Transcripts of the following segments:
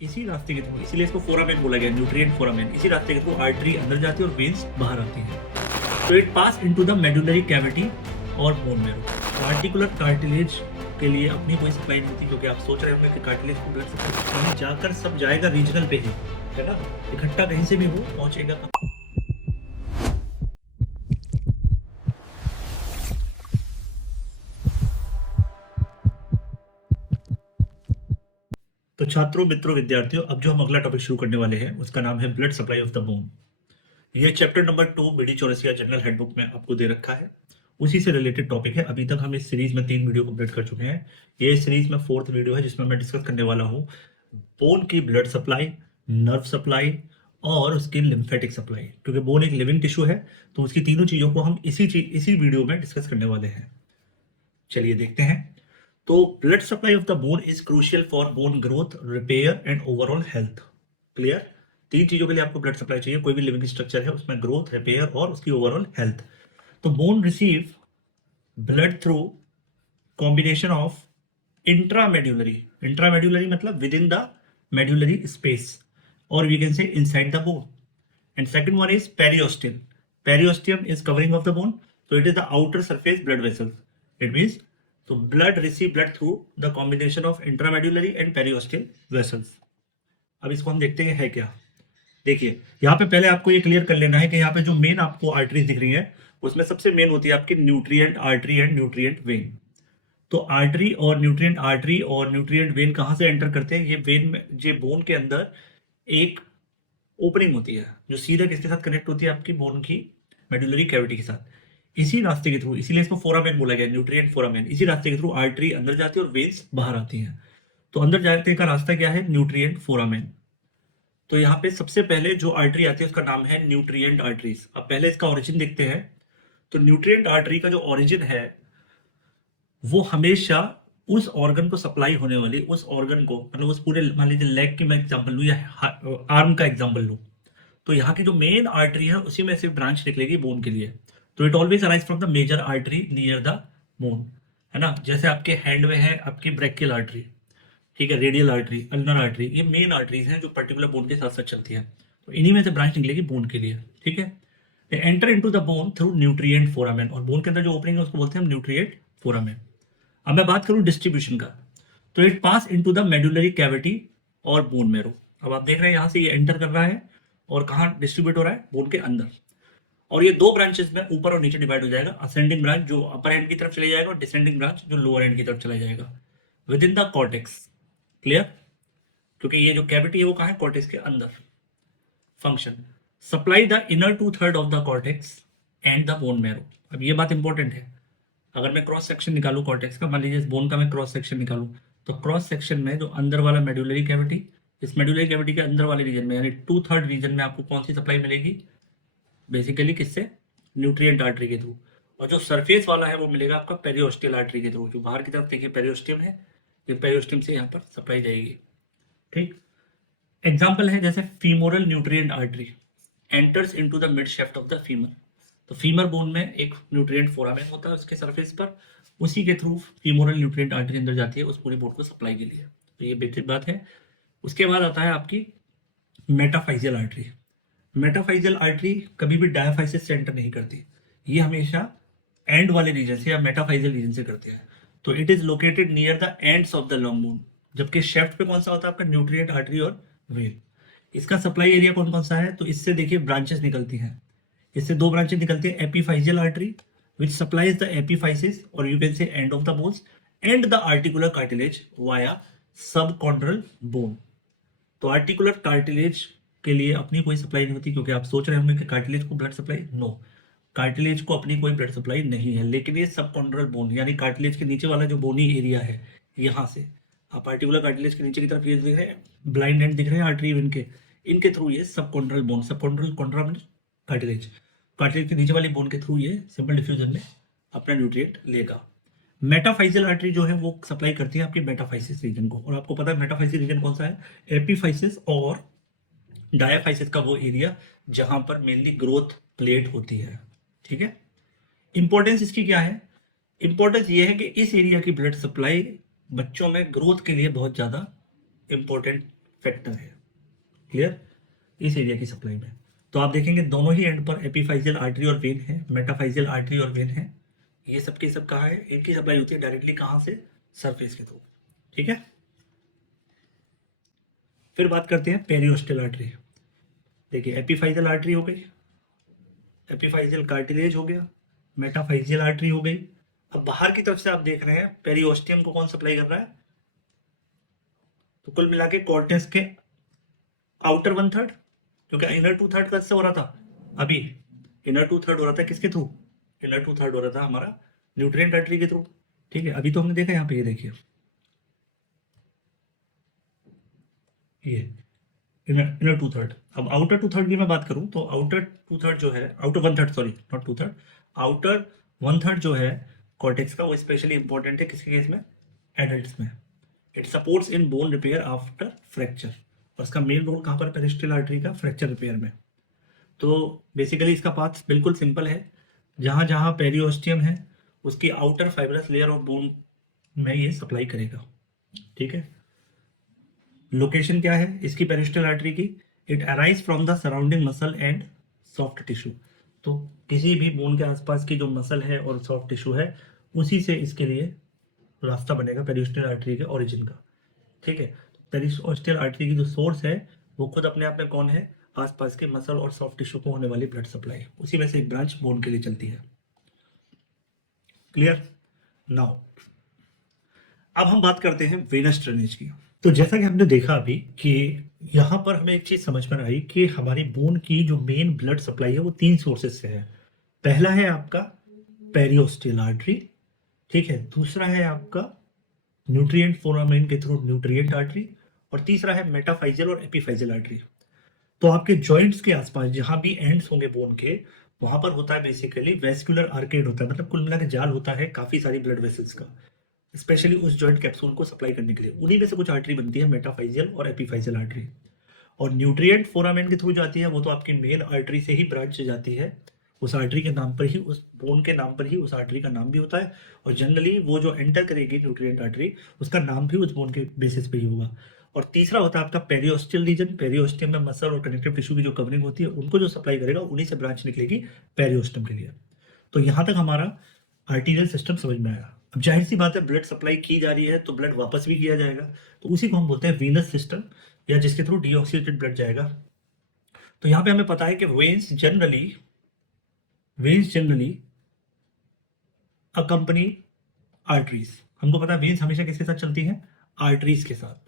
इसी रास्ते के थ्रू, इसीलिए इसको फोरामेन बोला गया, न्यूट्रिएंट फोरामेन। इसी रास्ते के थ्रू आर्टरी अंदर जाती है और वेन्स बाहर आती है। तो it pass into the medullary cavity और बोन मैरो। आर्टिकुलर कार्टिलेज के लिए अपनी कोई सप्लाई नहीं होती, क्योंकि आप सोच रहे होंगे कि कार्टिलेज को ब्लड सप्लाई जाकर सब जाएगा रीजनल पे ही, है ना, इकट्ठा कहीं से भी हो पहुंचेगा। तो छात्रों, मित्रों, विद्यार्थियों, अब जो हम अगला टॉपिक शुरू करने वाले हैं उसका नाम है blood supply of the bone. ये chapter number 2 BD Chaurasia general handbook में आपको दे रखा है, उसी से रिलेटेड टॉपिक है। अभी तक हम इस सीरीज में 3 वीडियो कंप्लीट कर चुके हैं। ये सीरीज में 4th वीडियो है जिसमें मैं डिस्कस करने वाला हूँ बोन की ब्लड सप्लाई, नर्व सप्लाई और उसकी लिम्फेटिक सप्लाई। क्योंकि बोन एक लिविंग टिश्यू है, तो उसकी तीनों चीजों को हम इसी वीडियो में डिस्कस करने वाले हैं। चलिए देखते हैं। तो blood supply of the bone is crucial for bone growth, repair and overall health. Clear? 3 चीजों के लिए आपको ब्लड सप्लाई चाहिए। कोई भी लिविंग स्ट्रक्चर है उसमें ग्रोथ, रिपेयर और उसकी ओवरऑल हेल्थ। तो bone receive blood through combination of intramedullary मतलब within the medullary space, और we can say inside the bone. And second one is periosteum. Periosteum is covering of the bone, so it is the outer surface blood vessels. It means so blood receive blood through the combination of intramedullary and periosteal vessels. अब इसको हम देखते हैं है क्या। देखिए, यहाँ पे पहले आपको ये क्लियर कर लेना है कि यहाँ पे जो मेन आपको आर्टरीज दिख रही है उसमें सबसे मेन होती है आपकी nutrient artery and nutrient when. तो आर्टरी और न्यूट्रिएंट वेन कहाँ से एंटर करते हैं? ये वेन में, ये बोन के अंदर एक ओपनिंग होती है जो सीधा किसके साथ कनेक्ट होती है? आपकी बोन की मेडुलरी कैविटी के साथ। इसी रास्ते के थ्रू, इसीलिए इसको फोरामेन बोला गया, न्यूट्रिएंट फोरामेन। इसी रास्ते के थ्रू आर्टरी अंदर जाती है और वेन्स बाहर आती हैं। तो अंदर जाने का रास्ता क्या है? Nutrient foramen. तो यहाँ पे सबसे पहले जो आर्टरी आती है उसका नाम है न्यूट्रिएंट आर्टरीज। अब पहले इसका ओरिजिन देखते हैं। तो न्यूट्रिएंट आर्टरी का जो ओरिजिन है वो हमेशा उस ऑर्गन को सप्लाई होने वाली, उस ऑर्गन को, मतलब उस पूरे, मान लीजिए लेग की मैं एग्जाम्पल लूँ या आर्म का एग्जाम्पल लूँ, तो यहाँ की जो मेन आर्टरी है उसी में से ब्रांच निकलेगी बोन के लिए। तो it always arise from the major artery near the bone, है ना। जैसे आपके हैंड में है आपकी ब्रेकियल आर्टरी, ठीक है, रेडियल आर्टरी, अल्नर आर्टरी, ये मेन आर्टरीज हैं जो पर्टिकुलर बोन के साथ साथ चलती है। तो इन्हीं में से ब्रांच निकलेगी बोन के लिए, ठीक है। Enter into the bone through nutrient foramen, और बोन के अंदर जो ओपनिंग है उसको बोलते हैं हम न्यूट्रिएंट फोरामेन। अब मैं बात करूं डिस्ट्रीब्यूशन का, तो it pass into the medullary cavity और बोन मैरो। अब आप देख रहे हैं यहां से ये एंटर कर रहा है और कहाँ डिस्ट्रीब्यूट हो रहा है? बोन के अंदर। और ये 2 ब्रांचेस में ऊपर और नीचे डिवाइड हो जाएगा। असेंडिंग ब्रांच जो अपर एंड की तरफ चले जाएगा और डिसेंडिंग ब्रांच जो लोअर एंड की तरफ चला जाएगा with in the cortex. Clear? क्योंकि ये जो कैविटी है वो कहाँ है? कॉर्टेक्स के अंदर। Function supply the inner 2/3 of the cortex and the bone marrow. अब ये बात इंपॉर्टेंट है। अगर मैं क्रॉस सेक्शन निकालूं कॉर्टेक्स का, मान लीजिए इस बोन का मैं क्रॉस सेक्शन निकालूं, तो क्रॉस सेक्शन में जो अंदर वाला मेडुलरी कैविटी, इस मेडुलरी कैविटी के अंदर वाले रीजन में यानी 2/3 रीजन में आपको कौन सी सप्लाई मिलेगी? बेसिकली किससे? न्यूट्रिएंट आर्टरी के थ्रू। और जो सरफेस वाला है वो मिलेगा आपका पेरियोस्टियल आर्टरी के थ्रू। जो बाहर की तरफ देखिए पेरियोस्टियम है, ये पेरियोस्टियम से यहाँ पर सप्लाई जाएगी, ठीक। एग्जाम्पल है जैसे femoral nutrient artery enters into the mid shaft of the femur. तो फीमर बोन में एक न्यूट्रिएंट फोरामेन होता है उसके सरफेस पर, उसी के थ्रू फीमोरल न्यूट्रिएंट आर्टरी अंदर जाती है उस पूरी बोन को सप्लाई के लिए। तो ये बेसिक बात है। उसके बाद आता है आपकी मेटाफाइजियल आर्टरी। मेटाफाइजियल आर्टरी कभी भी डायाफाइसिस से एंटर नहीं करती, ये हमेशा एंड वाले रीजन से या मेटाफाइजियल रीजन से करते हैं। तो it is located near the ends of the long bone. जबकि शेफ्ट पे कौन सा होता है? आपका न्यूट्रिएंट आर्टरी और वेन। इसका सप्लाई एरिया कौन कौन सा है? तो इससे देखिए ब्रांचेस निकलती हैं। इससे 2 ब्रांचेस निकलती है। Epiphyseal artery which supplies the epiphysis और you can say end of the bones and the articular cartilage via subchondral bone. तो आर्टिकुलर कार्टिलेज के लिए अपनी कोई सप्लाई नहीं होती, क्योंकि आप सोच रहे होंगे कि कार्टिलेज को ब्लड सप्लाई, नो, कार्टिलेज को अपनी कोई ब्लड सप्लाई नहीं है। लेकिन ये सबकॉन्ड्रल बोन यानी कार्टिलेज के नीचे वाला जो बोनी एरिया है, यहाँ से आप आर्टिकुलर कार्टिलेज के नीचे की तरफ ये दिख रहे हैं, ब्लाइंड एंड दिख रहे हैं आर्टरी इनके थ्रू ये सबकॉन्ड्रल बोन, सबकॉन्ड्रल कॉन्ड्रा कार्टिलेज, कार्टिलेज के नीचे वाली बोन के थ्रू ये सिंपल डिफ्यूजन में अपना न्यूट्रिएंट लेगा। मेटाफाइजियल आर्टरी जो है वो सप्लाई करती है आपके मेटाफाइसिस रीजन को। और आपको पता है मेटाफाइसिस रीजन कौन सा है? एपीफाइसिस और डायाफाइसिस का वो एरिया जहां पर मेनली ग्रोथ प्लेट होती है, ठीक है। इंपॉर्टेंस इसकी क्या है? इंपॉर्टेंस ये है कि इस एरिया की ब्लड सप्लाई बच्चों में ग्रोथ के लिए बहुत ज्यादा इंपॉर्टेंट फैक्टर है। क्लियर? इस एरिया की सप्लाई में तो आप देखेंगे दोनों ही एंड पर एपीफाइजियल आर्टरी और वेन है, मेटाफाइजियल आर्टरी और वेन है। ये सब के सब कहाँ है? इनकी सप्लाई होती है डायरेक्टली कहाँ से? सरफेस के थ्रू। ठीक है, फिर बात करते हैं पेरियोस्टल आर्टरी। देखिए एपीफाइजियल आर्टरी हो गई, एपीफाइजियल कार्टिलेज हो गया, मेटाफाइजियल आर्टरी हो गई। अब बाहर की तरफ से आप देख रहे हैं पेरियोस्टियम को कौन सप्लाई कर रहा है? तो कुल मिला के कॉर्टेक्स के आउटर 1/3, क्योंकि इनर 2/3 कब से हो रहा था? अभी इनर 2/3 हो रहा था किसके थ्रू? इनर 2/3 हो रहा था हमारा न्यूट्रिएंट आर्टरी के थ्रू। ठीक है, अभी तो हमने देखा यहाँ पे, ये देखिए ये इनर 2/3। अब आउटर 2/3 की मैं बात करूं तो आउटर 2/3 जो है, आउटर 1/3 सॉरी नॉट 2/3, आउटर 1/3 जो है कॉर्टेक्स का, वो स्पेशली इंपॉर्टेंट है किसके केस में? एडल्ट्स में। It supports in bone repair after fracture, और इसका मेन रोल कहाँ पर? पेरिस्टल आर्टरी का फ्रैक्चर रिपेयर में। तो बेसिकली इसका पाथ बिल्कुल सिंपल है, जहाँ जहाँ पेरियोस्टियम है उसकी outer fibrous layer of bone में ये सप्लाई करेगा। ठीक है, लोकेशन क्या है इसकी पेरिस्टल आर्टरी की? It arise from the surrounding muscle and soft tissue. तो किसी भी बोन के आसपास की जो मसल है और सॉफ्ट टिश्यू है, उसी से इसके लिए रास्ता बनेगा पेरिस्टल आर्टरी के ओरिजिन का। ठीक है, पेरिस्टल आर्टरी की जो सोर्स है वो खुद अपने आप में कौन है? आसपास के मसल और सॉफ्ट टिश्यू को होने वाली ब्लड सप्लाई, उसी में से एक ब्रांच बोन के लिए चलती है। क्लियर? नाउ अब हम बात करते हैं वेनस ड्रेनेज की। तो जैसा कि हमने देखा अभी कि यहाँ पर हमें एक चीज समझ में आई कि हमारी बोन की जो मेन ब्लड सप्लाई है वो 3 सोर्सेज से है। पहला है आपका पेरियोस्टियल आर्टरी, ठीक है, दूसरा है आपका न्यूट्रिएंट फोरामेन के थ्रू न्यूट्रिएंट आर्टरी, और तीसरा है मेटाफाइजियल और एपीफाइजियल आर्टरी। तो आपके जॉइंट्स के आसपास जहां भी एंड्स होंगे बोन के, वहां पर होता है बेसिकली वेस्कुलर आर्केड होता है, मतलब कुल मिला के जाल होता है काफी सारी ब्लड वेसल्स का, स्पेशली उस जॉइंट कैप्सूल को सप्लाई करने के लिए। उन्हीं में से कुछ आर्टरी बनती है मेटाफाइजियल और एपीफाइजियल आर्टरी, और न्यूट्रिएंट फोरामेन के थ्रू जाती है, वो तो आपकी मेन आर्टरी से ही ब्रांच जाती है। उस आर्टरी के नाम पर ही, उस बोन के नाम पर ही उस आर्टरी का नाम भी होता है, और जनरली वो जो एंटर करेगी न्यूट्रिएंट आर्टरी, उसका नाम भी उस बोन के बेसिस पे ही होगा। और तीसरा होता है आपका पेरियोस्टियल रीजन। पेरियोस्टियम में मसल और कनेक्टिव टिश्यू की जो कवरिंग होती है, उनको जो सप्लाई करेगा उन्हीं से ब्रांच निकलेगी पेरियोस्टम के लिए। तो यहाँ तक हमारा आर्टीरियल सिस्टम समझ में आया। अब जाहिर सी बात है, ब्लड सप्लाई की जा रही है तो ब्लड वापस भी किया जाएगा, तो उसी को हम बोलते हैं वीनस सिस्टम, या जिसके थ्रू डीऑक्सीजेटेड ब्लड जाएगा। तो यहाँ पे हमें पता है कि वेन्स जनरली अकम्पनी आर्टरीज। हमको पता है वेन्स हमेशा किसके साथ चलती हैं? आर्टरीज के साथ।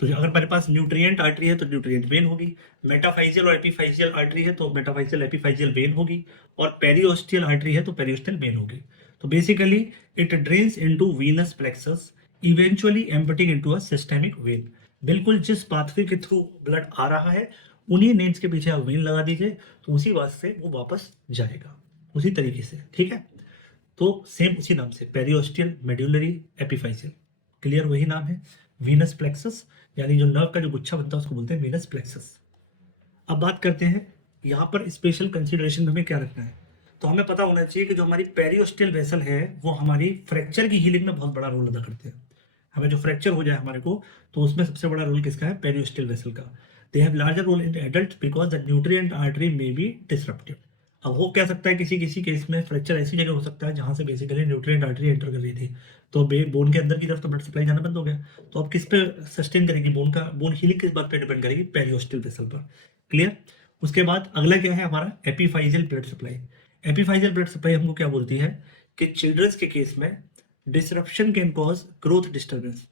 तो अगर मेरे पास न्यूट्रिएंट आर्टरी है तो न्यूट्रिएंट वेन होगी, मेटाफाइजियल और एपीफाइजियल आर्टरी है तो मेटाफाइजियल एपीफाइजियल वेन होगी, और पेरियोस्टियल आर्टरी है तो पेरियोस्टियल वेन होगी। तो basically it drains into Venus plexus, eventually emptying into a systemic when. बिल्कुल जिस पाथवे के थ्रू ब्लड आ रहा है, उन्हीं नेम्स के पीछे आप वेन लगा दीजिए, तो उसी बात से वो वापस जाएगा उसी तरीके से। ठीक है, तो सेम उसी नाम से पेरियोस्टियल, मेड्यूलरी, एपीफाइजियल, क्लियर वही नाम है। वीनस प्लेक्सस यानी जो नर्व का जो गुच्छा बनता है उसको बोलते हैं वीनस प्लेक्सस। अब बात करते हैं यहाँ पर स्पेशल कंसीडरेशन हमें क्या रखना है। तो हमें पता होना चाहिए कि जो हमारी पेरियोस्टियल वेसल है वो हमारी फ्रैक्चर की हीलिंग में बहुत बड़ा रोल अदा करते हैं। हमें जो फ्रैक्चर हो जाए हमारे को, तो उसमें सबसे बड़ा रोल किसका है? पेरियोस्टियल वेसल का। They have larger role in adult because the nutrient artery may be disrupted. अब हो क्या सकता है, किसी किसी केस में फ्रैक्चर ऐसी जगह हो सकता है जहां से बेसिकली न्यूट्रिएंट आर्टरी एंटर कर रही थी, तो बोन के अंदर की तरफ तो ब्लड सप्लाई जाना बंद हो गया। तो अब किस पे सस्टेन करेगी बोन हीलिंग किस बात पे डिपेंड करेगी? पेरियोस्टियल वेसल पर। क्लियर? उसके बाद अगला क्या है हमारा? एपीफाइजियल ब्लड सप्लाई। एपीफाइजियल ब्लड सप्लाई हमको क्या बोलती है कि चिल्ड्रंस के केस में disruption can cause growth disturbance,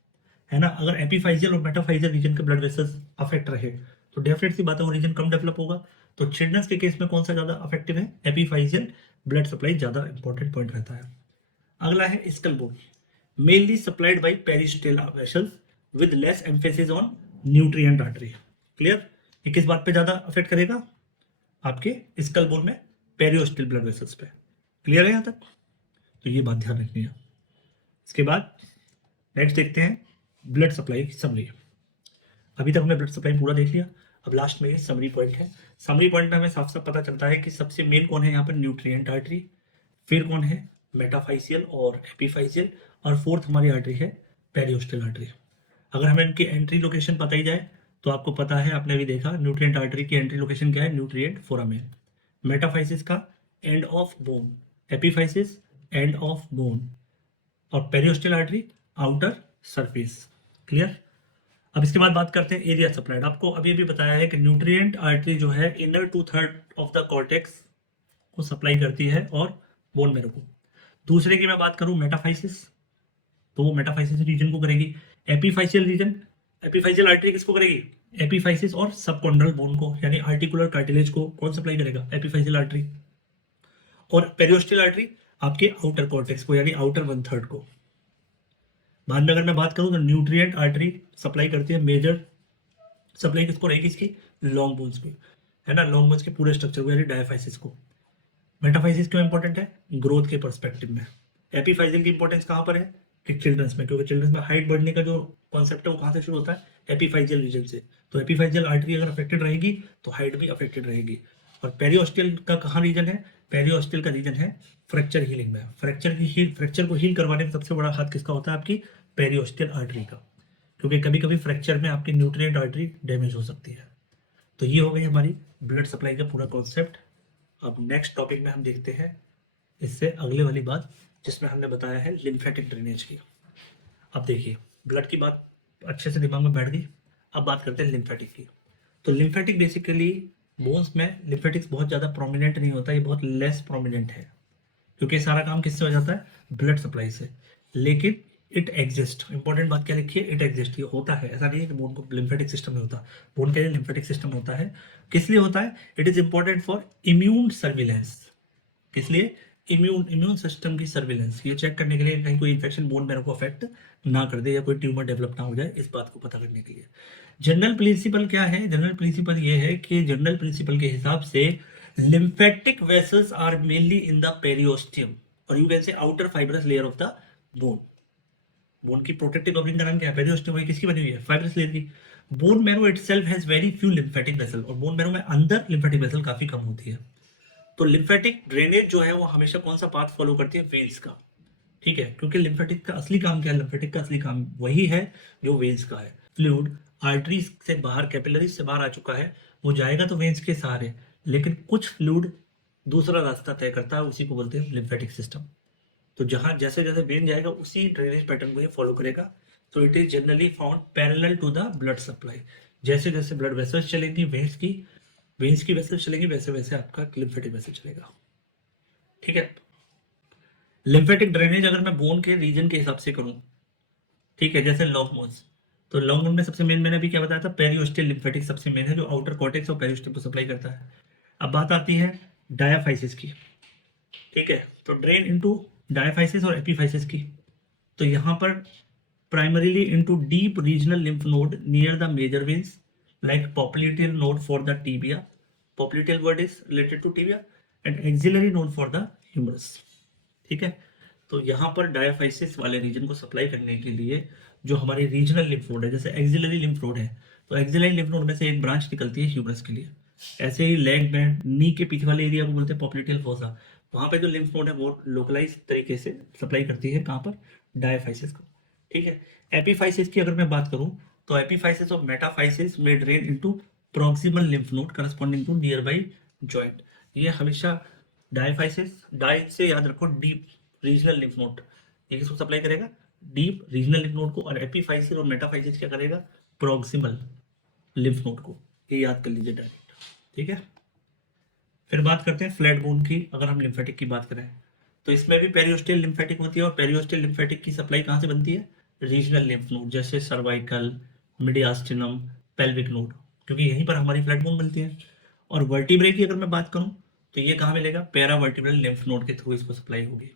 है ना। अगर एपीफाइजियल और मेटाफाइजियल रीजन के ब्लड वेसल्स अफेक्ट रहे तो डेफिनेट सी बात है वो रीजन कम डेवलप होगा। तो चिल्ड्रंस के केस में कौन सा ज्यादा अफेक्टिव है? एपीफाइजियल ब्लड सप्लाई ज्यादा इंपॉर्टेंट पॉइंट रहता है। अगला है skull bone, mainly supplied by periosteal vessels with less emphasis on nutrient artery. Clear? ये किस बात पे ज्यादा अफेक्ट करेगा? आपके स्कल बोन में पेरियोस्टल ब्लड वेसल्स पे। क्लियर है यहाँ तक? तो ये बात ध्यान रखनी है। इसके बाद नेक्स्ट देखते हैं ब्लड सप्लाई की समरी। अभी तक हमने ब्लड सप्लाई पूरा देख लिया, अब लास्ट में ये समरी पॉइंट है। समरी पॉइंट में हमें साफ साफ पता चलता है कि सबसे मेन कौन है यहाँ पर? न्यूट्रिएंट आर्टरी, फिर कौन है? मेटाफाइजियल और एपीफाइजियल, और फोर्थ हमारी आर्टरी है पेरियोस्टल आर्टरी। अगर हमें इनकी एंट्री लोकेशन पता ही जाए तो आपको पता है, आपने अभी देखा न्यूट्रिएंट आर्टरी की एंट्री लोकेशन क्या है, न्यूट्रिएंट फोरामेन। मेटाफाइसिस का end of bone, epiphysis end of bone, और periosteal artery outer surface. Clear. अब इसके बाद बात करते हैं एरिया सप्लाइड। आपको अभी अभी बताया है कि न्यूट्रिएंट आर्टरी जो है इनर 2/3 ऑफ द कॉर्टेक्स को सप्लाई करती है और बोन मैरो को। दूसरे की मैं बात करूं मेटाफाइसिस, तो वो मेटाफाइसिस रीजन को करेगी। एपीफाइशियल रीजन, एपीफाइशियल आर्टरी किसको करेगी, एपीफाइसिस और सबकॉन्ड्रल बोन को, यानी आर्टिकुलर कार्टिलेज को कौन सप्लाई करेगा, एपीफाइशियल आर्टरी। और पेरियोस्टल आर्टरी आपके आउटर कॉर्टेक्स को, यानी आउटर 1/3 को। बाद में अगर मैं बात करूं तो न्यूट्रिएंट आर्टरी सप्लाई करती है, मेजर सप्लाई किसको रहेगी, इसकी लॉन्ग बोन्स को, है ना, लॉन्ग बोन्स के पूरे स्ट्रक्चर को, यानी डायफाइसिस को। मेटाफाइसिस क्यों इंपॉर्टेंट है, ग्रोथ के परस्पेक्टिव में। एपीफाइसिस की इंपॉर्टेंस कहां पर है, कि चिल्ड्रंस में, क्योंकि चिल्ड्रंस में हाइट बढ़ने का जो कॉन्सेप्ट है वो कहां से शुरू होता है, एपीफाइजियल रीजन से। तो एपीफाइजियल आर्टरी अगर अफेक्टेड रहेगी तो हाइट भी अफेक्टेड रहेगी। और पेरियोस्टल का कहाँ रीजन है, पेरियोस्टल का रीजन है फ्रैक्चर हीलिंग में। फ्रैक्चर को हील करवाने में सबसे बड़ा हाथ किसका होता है, आपकी पेरियोस्टल आर्टरी का, क्योंकि कभी कभी फ्रैक्चर में आपकी न्यूट्रिएंट आर्टरी डैमेज हो सकती है। तो ये हो गई हमारी ब्लड सप्लाई का पूरा कॉन्सेप्ट। अब नेक्स्ट टॉपिक में हम देखते हैं इससे अगले वाली बात, जिसमें हमने बताया है लिम्फेटिक ड्रेनेज की। अब देखिए, ब्लड की बात अच्छे से दिमाग में बैठ गई। अब बात करते हैं लिम्फेटिक की। तो लिम्फेटिक बेसिकली बोन्स में लिम्फेटिक्स बहुत ज़्यादा प्रोमिनेंट नहीं होता, ये बहुत लेस प्रोमिनेंट है, क्योंकि सारा काम किससे हो जाता है, ब्लड सप्लाई से। लेकिन इट एग्जिस्ट, इंपॉर्टेंट बात क्या लिखी है, इट एग्जिस्ट, ये होता है। ऐसा नहीं है कि बोन को लिम्फेटिक सिस्टम में होता, बोन के लिए लिम्फेटिक सिस्टम होता है। किस लिए होता है, it is important for immune surveillance. किस लिए, इम्यून सिस्टम की सर्विलेंस, ये चेक करने के लिए कहीं कोई इन्फेक्शन बोन मैरो को अफेक्ट ना कर दे या कोई ट्यूमर डेवलप ना हो जाए, इस बात को पता करने के लिए। जनरल प्रिंसिपल क्या है, जनरल प्रिंसिपल ये है कि जनरल प्रिंसिपल के हिसाब से lymphatic vessels are mainly in the periosteum, or you can say outer fibrous layer of the bone। Bone की प्रोटेक्टिव कवरिंग का नाम क्या है, पेरियोस्टियम, वही किसकी बनी हुई है, फाइब्रस लेयर की। Bone marrow itself has very few lymphatic vessel, और बोन मैरो में अंदर लिम्फेटिक वेसल काफी कम होती है। तो लिम्फेटिक ड्रेनेज जो है वो हमेशा कौन सा पाथ फॉलो करती है, वेन्स का। ठीक है, क्योंकि लिम्फेटिक का असली काम क्या है, लिम्फेटिक का असली काम वही है जो वेन्स का है। फ्लूइड आर्टरीज से बाहर, कैपिलरीज से बाहर आ चुका है, वो जाएगा तो वेन्स के सहारे, लेकिन कुछ फ्लूइड दूसरा रास्ता तय करता है, उसी को बोलते हैं लिम्फेटिक सिस्टम। तो जहां जैसे जैसे वेन जाएगा उसी ड्रेनेज पैटर्न को ये फॉलो करेगा। तो it is generally found parallel to the blood supply. जैसे जैसे ब्लड वेसल्स चलेंगी, वेन्स की वेसल्स चलेंगी, वैसे वैसे आपका लिम्फेटिक वेसल चलेगा। ठीक है। लिम्फेटिक ड्रेनेज अगर मैं बोन के रीजन के हिसाब से करूं, ठीक है, जैसे लॉन्ग बोन्स, तो लॉन्ग बोन में सबसे मेन मैंने अभी क्या बताया था, पेरियोस्टल लिम्फेटिक सबसे मेन है, जो आउटर कॉर्टेक्स और पेरियोस्टल को सप्लाई करता है। अब बात आती है डायाफाइसिस की। ठीक है, तो ड्रेन इनटू डायाफाइसिस और एपीफाइसिस की। तो यहाँ पर primarily into deep regional lymph node near the major veins, like popliteal node for the tibia, popliteal word is related to tibia, and axillary node for the humerus. ठीक है, तो यहाँ पर डायाफाइसिस वाले रीजन को सप्लाई करने के लिए जो हमारी रीजनल लिम्फ नोड है, जैसे एक्सिलरी लिम्फ नोड है, तो एक्सिलरी लिम्फ नोड में से एक ब्रांच निकलती है ह्यूमरस के लिए। ऐसे ही लेग में नी के पीछे वाले एरिया को बोलते हैं पोप्लिटियल फोसा, वहां पे जो लिम्फ नोड है वो लोकलाइज तरीके से सप्लाई करती है, कहाँ पर, डायाफाइसिस को। ठीक है। एपीफाइसिस की अगर मैं बात करूं, तो एपीफाइसिस और मेटाफाइसिस में drain into proximal lymph node corresponding to near by joint. ये हमेशा डायाफाइसिस, डाय से याद रखो डीप रीजनल लिम्फ नोड, ये किसको सप्लाई करेगा, डीप रीजनल लिम्फ नोड को। और एपीफाइसिस और मेटाफाइसिस क्या करेगा, प्रॉक्सिमल लिम्फ नोड को। ये याद कर लीजिए डायरेक्ट। ठीक है। फिर बात करते हैं फ्लैट बोन की। अगर हम लिम्फेटिक की बात करें तो इसमें भी पेरियोस्टल लिम्फेटिक होती है, और पेरियोस्टल लिम्फेटिक की सप्लाई कहाँ से बनती है, रीजनल लिम्फ नोड, जैसे सर्वाइकल, मिडियास्टिनम, पेल्विक नोड, क्योंकि यहीं पर हमारी फ्लैट बोन मिलती है। और वर्टिब्रे की अगर मैं बात करूं तो ये कहाँ मिलेगा, पैरावर्टिब्रल लिम्फ नोड के थ्रू इसको सप्लाई होगी।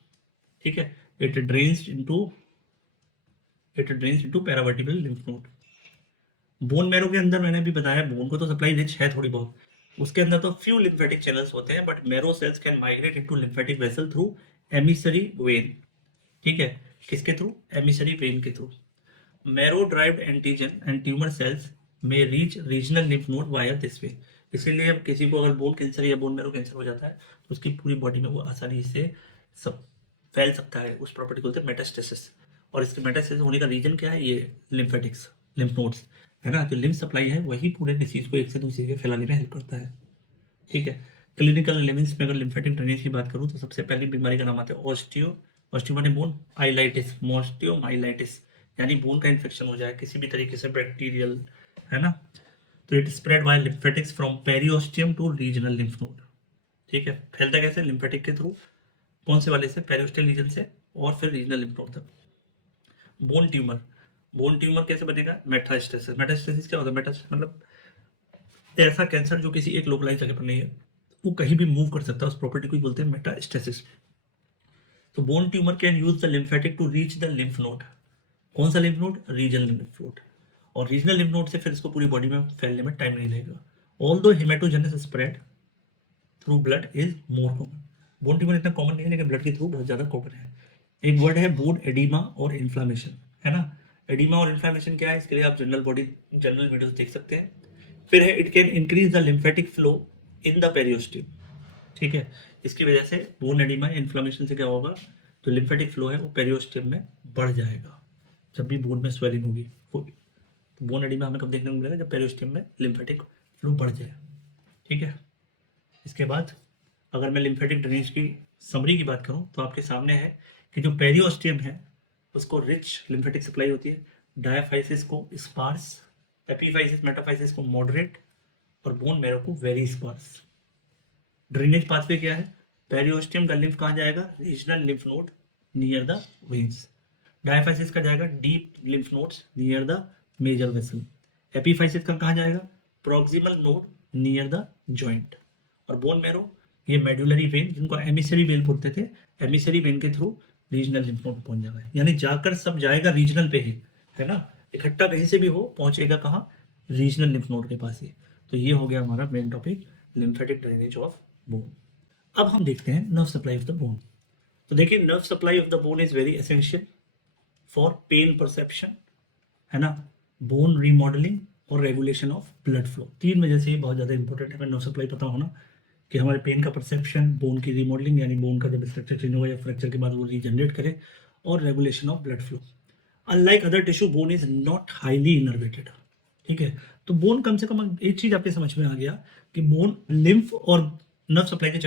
ठीक है। It drains into paravertebral lymph node. Bone marrow के अंदर मैंने भी बताया, बोन को तो सप्लाई रिच है थोड़ी बहुत, उसके अंदर तो फ्यू लिम्फेटिक चैनल्स होते हैं, but marrow cells can migrate into lymphatic vessel through emissary vein. ठीक है, किसके थ्रू, एमिसरी वेन के through. Marrow derived antigen and tumour cells may reach regional lymph node via this way. इसीलिए अब किसी को अगर बोन कैंसर या बोन मैरो कैंसर हो जाता है तो उसकी पूरी बॉडी में वो आसानी से सब फैल सकता है, उस प्रॉपर्टी को बोलते हैं मेटास्टेसिस। और इसके मेटास्टेसिस होने का रीजन क्या है, ये लिम्फेटिक्स लिम्फ नोड्स। है ना, जो लिम्फ सप्लाई है वही पूरे डिसीज को एक से दूसरी जगह फैलाने में हेल्प करता है। ठीक है, क्लिनिकल एलिमेंट्स में अगर लिम्फेटिक ड्रेनेज की बात करूँ तो सबसे पहली बीमारी का नाम आता है ऑस्टियो माने बोन, आइलाइटिस, मोस्टियोमाइलाइटिस, यानी बोन का इन्फेक्शन हो जाए किसी भी तरीके से बैक्टीरियल, है ना। तो it spread by lymphatics from periosteum to regional lymph node. ठीक है, फैलता कैसे, लिम्फेटिक के थ्रू, कौन से वाले से, पेरियोस्टियल रीजन से, और फिर रीजनल लिम्फ नोड तक। बोन ट्यूमर कैसे बनेगा, मेटास्टेसिस क्या होता है, मेटास्टेसिस मतलब ऐसा कैंसर जो किसी एक लोकलाइज जगह पर नहीं है, वो कहीं भी मूव कर सकता है, उस प्रॉपर्टी को बोलते हैं मेटास्टेसिस। तो bone tumour can use the lymphatic to reach the lymph node, कौन सा lymph node, regional lymph node, और रीजनल लिम्फ नोड से फिर इसको पूरी बॉडी में फैलने में टाइम नहीं लगेगा। Although haematogenesis spread through blood is more common, bone tumour इतना कॉमन नहीं है लेकिन ब्लड के थ्रू बहुत ज्यादा कॉमन है। एक वर्ड है बोन एडिमा और इन्फ्लामेशन, है ना। एडिमा और इन्फ्लामेशन क्या है, इसके लिए आप जनरल वीडियोस देख सकते हैं। फिर है it can increase the lymphatic flow in the periosteum. ठीक है, इसकी वजह से बोन एडिमा इन्फ्लामेशन से क्या होगा, जो लिम्फेटिक फ्लो है वो पेरियोस्टियम में बढ़ जाएगा। जब भी बोन में स्वेलिंग होगी, तो बोन एडिमा हमें कब देखने को मिलेगा, जब पेरियोस्टियम में लिम्फेटिक फ्लो बढ़ जाए। ठीक है, इसके बाद अगर मैं लिम्फेटिक ड्रेनेज की समरी की बात करूं तो आपके सामने है कि जो पेरियोस्टियम है उसको रिच लिम्फेटिक सप्लाई होती है, डायाफाइसिस को स्पार्स, एपीफाइसिस मेटाफाइसिस को मॉडरेट, और बोन मैरो को वेरी स्पार्स। ड्रेनेज पाथवे क्या है, पेरियोस्टियम का लिम्फ कहाँ जाएगा, regional lymph node near the veins. Diaphysis का जाएगा deep lymph nodes near the major vessel. Epiphysis का कहाँ जाएगा, proximal node near the joint. और बोन मैरो, ये मेडुलरी वेन जिनको एमिसरी वेन बोलते थे, एमिसरी वेन के थ्रू रीजनल लिम्फ नोड पहुंच जाएगा, यानी जाकर सब जाएगा रीजनल पे ही, है ना, इकट्ठा कहीं से भी हो पहुंचेगा कहाँ, रीजनल लिम्फ नोड के पास ही। तो ये हो गया हमारा main topic, lymphatic drainage of bone. अब हम देखते हैं nerve supply of the bone. तो देखिए, nerve supply of the bone is very essential for pain perception, है ना, बोन रीमॉडलिंग और रेगुलेशन ऑफ ब्लड फ्लो। तीन वजह से ये बहुत ज़्यादा इंपॉर्टेंट है, नर्व सप्लाई पता होना कि हमारे पेन का परसेप्शन, बोन की रीमॉडलिंग यानी बोन का जब स्ट्रक्चर चेंज होगा या फ्रैक्चर के बाद वो रीजनरेट करे, और regulation of blood flow. Unlike other tissue, bone is not highly innervated. ठीक है, तो बोन कम से कम एक चीज आपके समझ में आ गया कि बोन लिम्फ और नर्व सप्लाई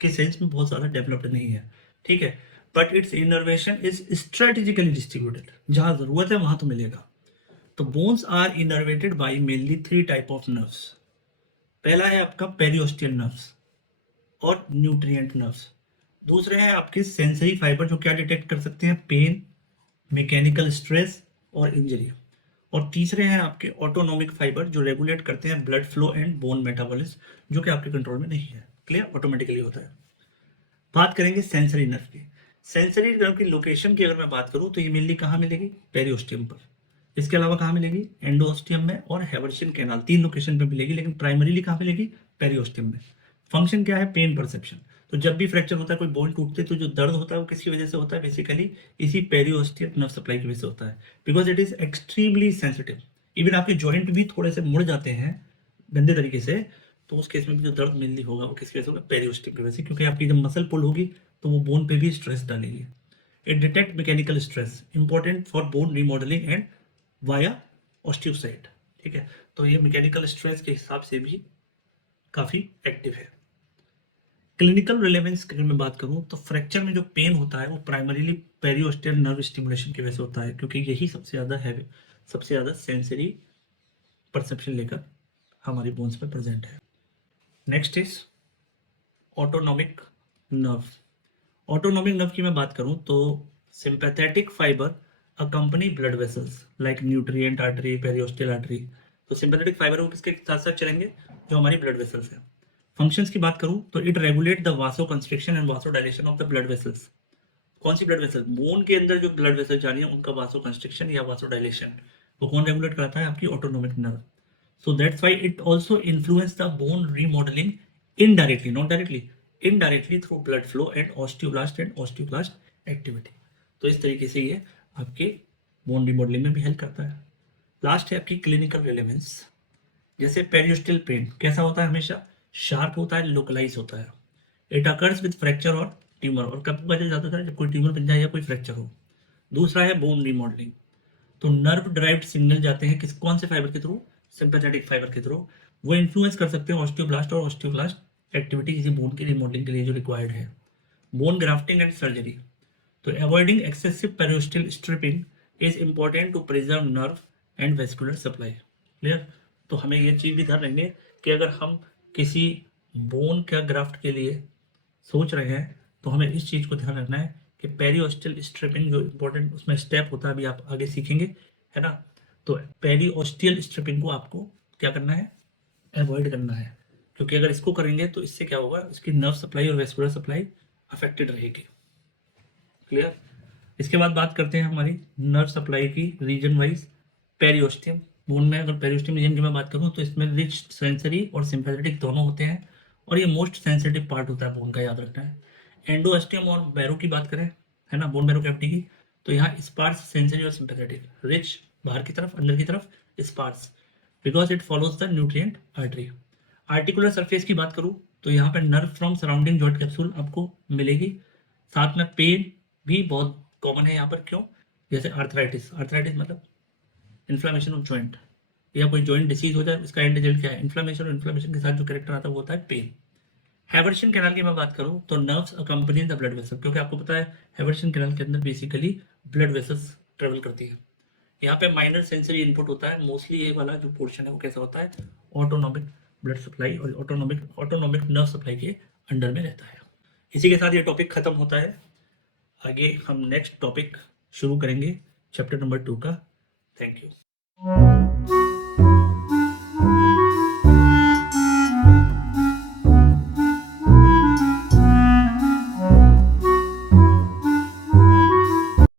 के सेंस में बहुत ज्यादा डेवलप्ड नहीं है। ठीक है, but its innervation is strategically distributed, जहां जरूरत है वहां तो मिलेगा। तो bones are innervated by mainly 3 type of nerves. पहला है आपका पेरियोस्टियल नर्व्स और न्यूट्रिएंट नर्व्स। दूसरे हैं आपके सेंसरी फाइबर जो क्या डिटेक्ट कर सकते हैं, पेन, मैकेनिकल स्ट्रेस और इंजरी। और तीसरे हैं आपके ऑटोनोमिक फाइबर जो रेगुलेट करते हैं blood flow and bone metabolism, जो कि आपके कंट्रोल में नहीं है, क्लियर, ऑटोमेटिकली होता है। बात करेंगे सेंसरी नर्व की। सेंसरी नर्व की लोकेशन की अगर मैं बात करूं तो ये मेनली कहाँ मिलेगी, पेरियोस्टियम पर। इसके अलावा कहाँ मिलेगी, एंडोस्टियम में और हेवर्शियन कैनाल, 3 लोकेशन पे मिलेगी, लेकिन प्राइमरीली कहाँ मिलेगी, पेरियोस्टियम में। फंक्शन क्या है, पेन परसेप्शन। तो जब भी फ्रैक्चर होता है, कोई बोन टूटते, तो जो दर्द होता है वो किसकी वजह से होता है, बेसिकली इसी पेरियोस्टियल नर्व सप्लाई की वजह से होता है, because it is extremely sensitive. Even आपके जॉइंट भी थोड़े से मुड़ जाते हैं गंदे तरीके से, तो उस केस में भी जो दर्द मेनली होगा वो किसकी वजह से होगा, पेरियोस्टियम की वजह से, क्योंकि आपकी जब मसल पुल होगी तो वो बोन पे भी स्ट्रेस डालेगी। It detect mechanical stress, important for bone remodelling and via osteocyte. ठीक है, तो ये मैकेनिकल स्ट्रेस के हिसाब से भी काफी एक्टिव है। क्लिनिकल रिलेवेंस की अगर मैं बात करूं तो फ्रैक्चर में जो पेन होता है वो प्राइमरीली पेरियोस्टियल नर्व स्टिमुलेशन की वजह से होता है, क्योंकि यही सबसे ज्यादा है, सबसे ज्यादा सेंसरी परसेप्शन लेकर हमारी बोन्स में प्रेजेंट है। Next is autonomic nerve. Autonomic nerve की मैं बात करूं तो sympathetic fibre accompany blood vessels like nutrient artery, periosteal artery. तो सिंपैथेटिक फाइबर वो किसके साथ साथ चलेंगे, जो हमारी ब्लड वेसल्स है। फंक्शंस की बात करूं तो इट रेगुलेट द वासो कंस्ट्रिक्शन एंड वासो dilation of the blood vessels. कौन सी ब्लड वेसल, बोन के अंदर जो ब्लड वेसल जा रही है उनका वासो कंस्ट्रिक्शन या वासो डायलेशन वो कौन रेगुलेट करता है, आपकी autonomic nerve. So that's why it also influence the bone remodelling indirectly, not directly, indirectly through blood flow and osteoblast activity. तो इस तरीके से ये आपके बोन रीमॉडलिंग में भी हेल्प करता है। लास्ट है आपकी क्लिनिकल रिलेवेंस। जैसे पेरियोस्टियल पेन कैसा होता है, हमेशा शार्प होता है, लोकलाइज होता है। इट अकर्स विद फ्रैक्चर और ट्यूमर, और कब पता चल जाता है, जब कोई ट्यूमर बन जाए या कोई फ्रैक्चर हो। दूसरा है बोन रीमॉडलिंग। तो नर्व ड्राइव्ड सिग्नल जाते हैं कौन से फाइबर के थ्रू? सिंपैथेटिक फाइबर के थ्रू। वो इन्फ्लुएंस कर सकते हैं ऑस्टियोब्लास्ट और ऑस्टियोब्लास्ट एक्टिविटी किसी बोन की रिमॉडलिंग के लिए जो रिक्वायर्ड है। बोन ग्राफ्टिंग एंड सर्जरी, तो avoiding excessive periosteal stripping is important to preserve nerve and vascular supply. Clear? तो हमें ये चीज़ भी ध्यान रखेंगे कि अगर हम किसी बोन का ग्राफ्ट के लिए सोच रहे हैं तो हमें इस चीज़ को ध्यान रखना है कि पेरियोस्टल स्ट्रिपिंग जो इम्पोर्टेंट उसमें स्टेप होता है, अभी आप आगे सीखेंगे, है ना। तो पेरियोस्टियल स्ट्रिपिंग को आपको क्या करना है? अवॉइड करना है, क्योंकि अगर इसको करेंगे तो इससे क्या होगा, इसकी नर्व सप्लाई और वेस्कुलर सप्लाई अफेक्टेड रहेगी। क्लियर? इसके बाद बात करते हैं हमारी नर्व सप्लाई की रीजन वाइज। पेरियोस्टियम, बोन में अगर पेरियोस्टियम रीजन की मैं बात करूँ तो इसमें रिच सेंसरी और सिंपैथेटिक दोनों होते हैं, और ये मोस्ट सेंसिटिव पार्ट होता है बोन का, याद रखना है। एंडोस्टियम और बैरो की बात करें, है ना, बोन बैरो कैविटी की, तो यहाँ स्पार्स सेंसरी और सिंपैथेटिक, रिच बाहर की तरफ, अंदर की तरफ sparse, because it follows the nutrient artery. Articular surface की बात करूँ तो यहाँ पर nerve from surrounding joint capsule आपको मिलेगी। साथ में पेन भी बहुत कॉमन है यहाँ पर, क्यों? जैसे आर्थराइटिस, आर्थराइटिस मतलब इन्फ्लामेशन ऑफ जॉइंट, या कोई जॉइंट डिसीज हो जाए, इसका एंड रिजल्ट क्या है? इन्फ्लामेशन, और इन्फ्लामेशन के साथ जो कैरेक्टर आता है वो होता है पेन। हैवर्शियन कैनाल की मैं बात करूँ तो nerves accompany the blood vessel, क्योंकि आपको पता है हैवर्शियन कैनाल के अंदर बेसिकली ब्लड वेसल्स ट्रेवल करती है। यहाँ पे माइनर सेंसरी इनपुट होता है, मोस्टली ये वाला जो पोर्शन है वो कैसा होता है? ऑटोनॉमिक ब्लड सप्लाई और ऑटोनॉमिक नर्व सप्लाई के अंडर में रहता है। इसी के साथ ये टॉपिक खत्म होता है। आगे हम नेक्स्ट टॉपिक शुरू करेंगे चैप्टर नंबर 2 का। Thank you.